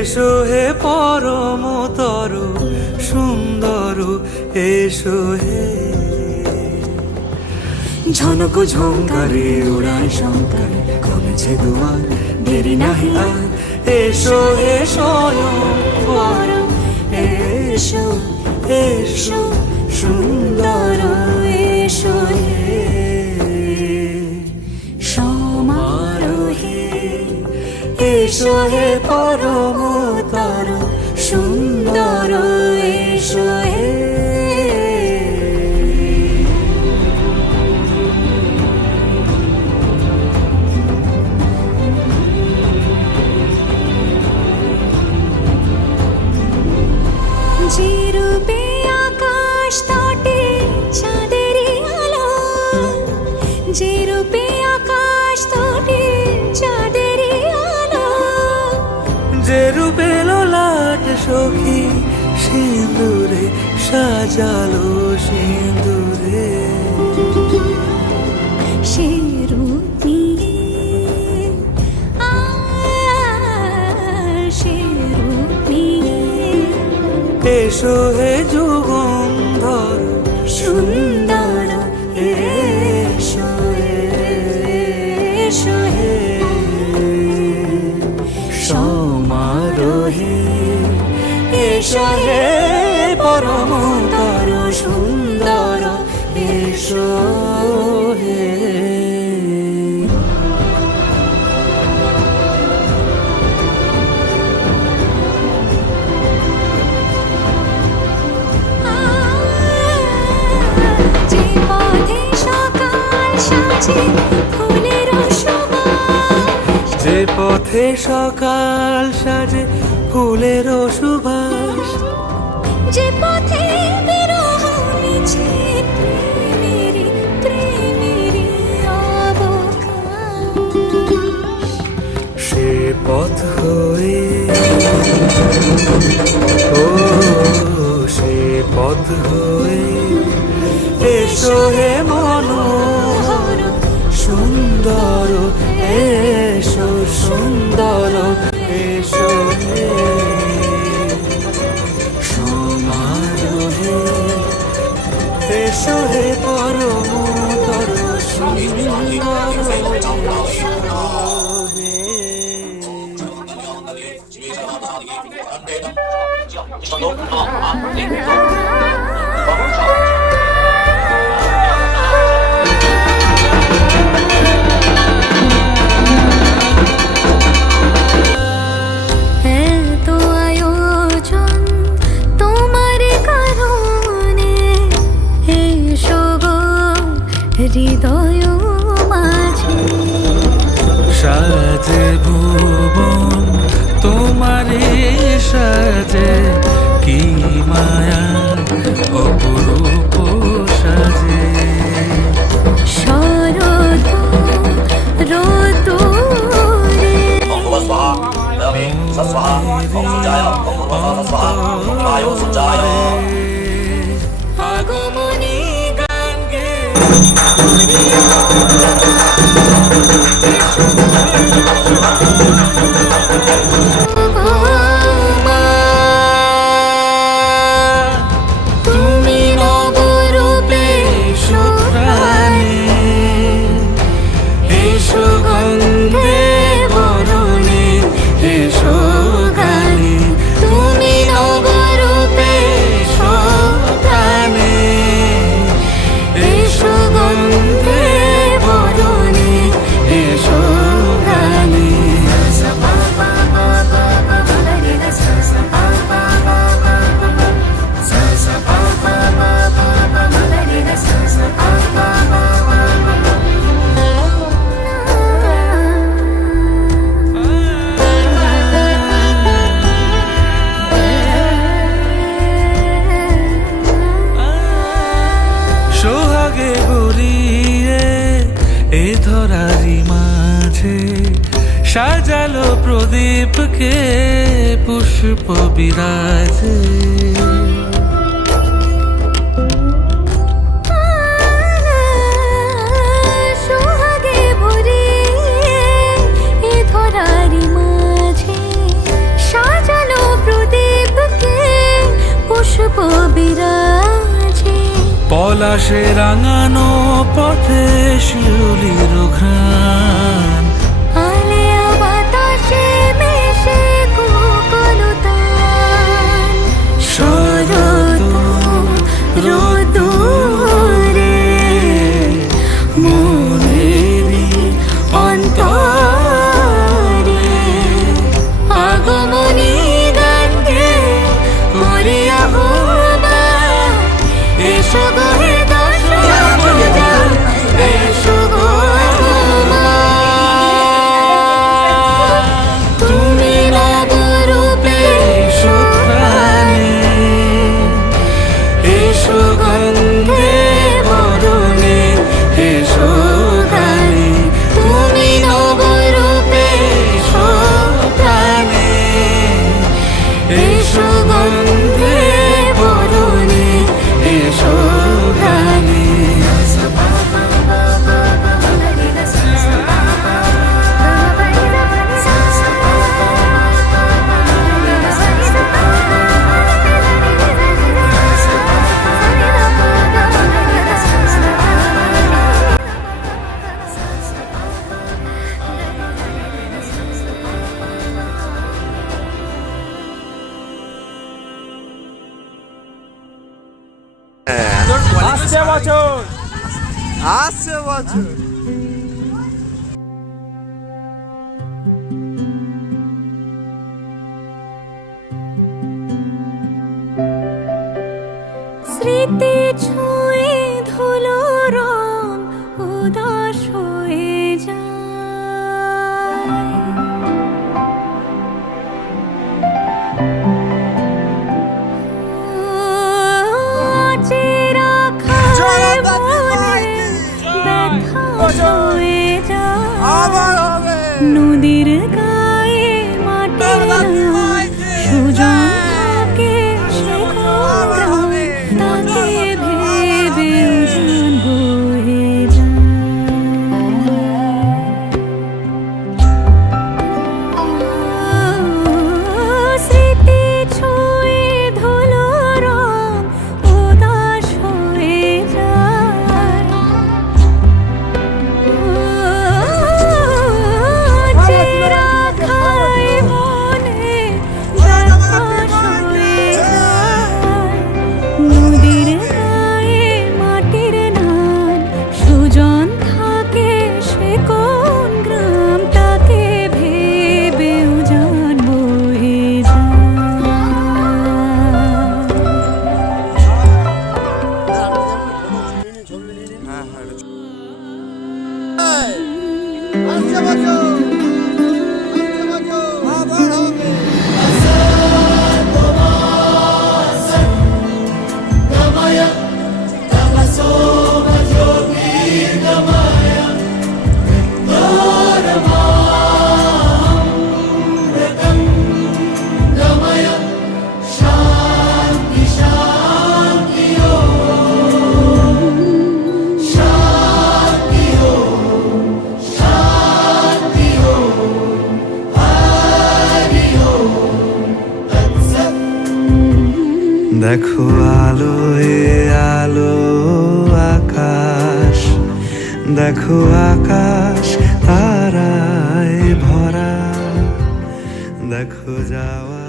এসো হে পরম তরু সুন্দর, এসো হে। ঝনক ঝঙ্কারে উড়ায় শঙ্কার, কমেছে দুয়ার, দেরি নাহি আর। এসো হে স্বয়ং পরম, এসো এসো সুন্দর, এসো হে সমারোহে। এসো হে পরম তরু সুন্দর, এসো হে। যে রূপে আকাশ তটে চাঁদেরই আলো, যে রূপে আকাশ তটে চাঁদেরই আলো, যে রূপে ললাট সখী সিঁদুরে সাজালো সিঁদুরে। সে রূপ নিয়ে, সে রূপ নিয়ে এসো হে যুগন্ধর সুন্দর, এসো এসো হে সমারোহে। এসো হে পরম তরু সুন্দর, এসো হে। যে পথে সকাল সাজে ফুলের সুবাস, যে পথে সকাল সাজে ফুলের সুবাস, যে পথে বিরহ মিছে প্রেমেরই প্রেমেরই অবকাশ, সে পথ হয়ে, ও সে পথ হয়ে এসো হে মনোহর সুন্দর, এসো সুন্দর, এসো হে সমারোহে। এসো হে পরম তরু সুন্দর, হৃদয় মাঝে সাজে ভুবন তোমারে সাজে, কি মায়া অপরূপ সাজে। শরৎ ঋতুরে আগমনী গান গে তুমি নবরূপে এসো প্রাণে, এসো গন্ধে বরণে, এসো গানে। তুমি নবরূপে এসো প্রাণে, এসো গন্ধে বরণে, এসো গানে। সোহাগে গড়িয়ে এ ধরারি মাঝে সাজালো প্রদীপকে পুষ্প বিরাজে। সোহাগে ভরিয়ে এ ধরারি মাঝে সাজা সে রাঙানো পথে শিউলির ঘ্রাণ, আলেয়া বাতাসে মেশে কোকলতান, শরৎ রোদুরে মনেরি অন্তরে আগমনী গান গে করিয়া হোবা, এসো গো হে দশভুজা, এসো গো মা। তুমি নবরূপে এসো প্রাণে, এসো গন্ধে বরণে, এসো গানে, তুমি নবরূপে এসো প্রাণে, এসো গন্ধে বরণে, এসো গানে। আসছে বছর আসছে বছর স্মৃতি ছুঁয়ে ধুলো রং উদাস হয়ে যায়, চেরা খায় মনে ব্যথা হয়ে যায়, আবার হবে নদীর গায়ে মাটির নাম, সুজন থাকে সে গ্রামে, তাকে ভেবে উজান বয়ে যায়। স্মৃতি ছুঁয়ে ধুলো রং উদাস হয়ে যায়, চেরা খায় মনে ব্যথা সয়ে যায়, নদীর গায়ে মাটির নাম, সুজন থাকে সে কোন গ্রাম, তাকে ভেবে উজান বয়ে যায়। আসছে বছর আবার হবে দেখো আলো এ আলো আকাশ, দেখো আকাশ তারায় ভরা, দেখো যাওয়া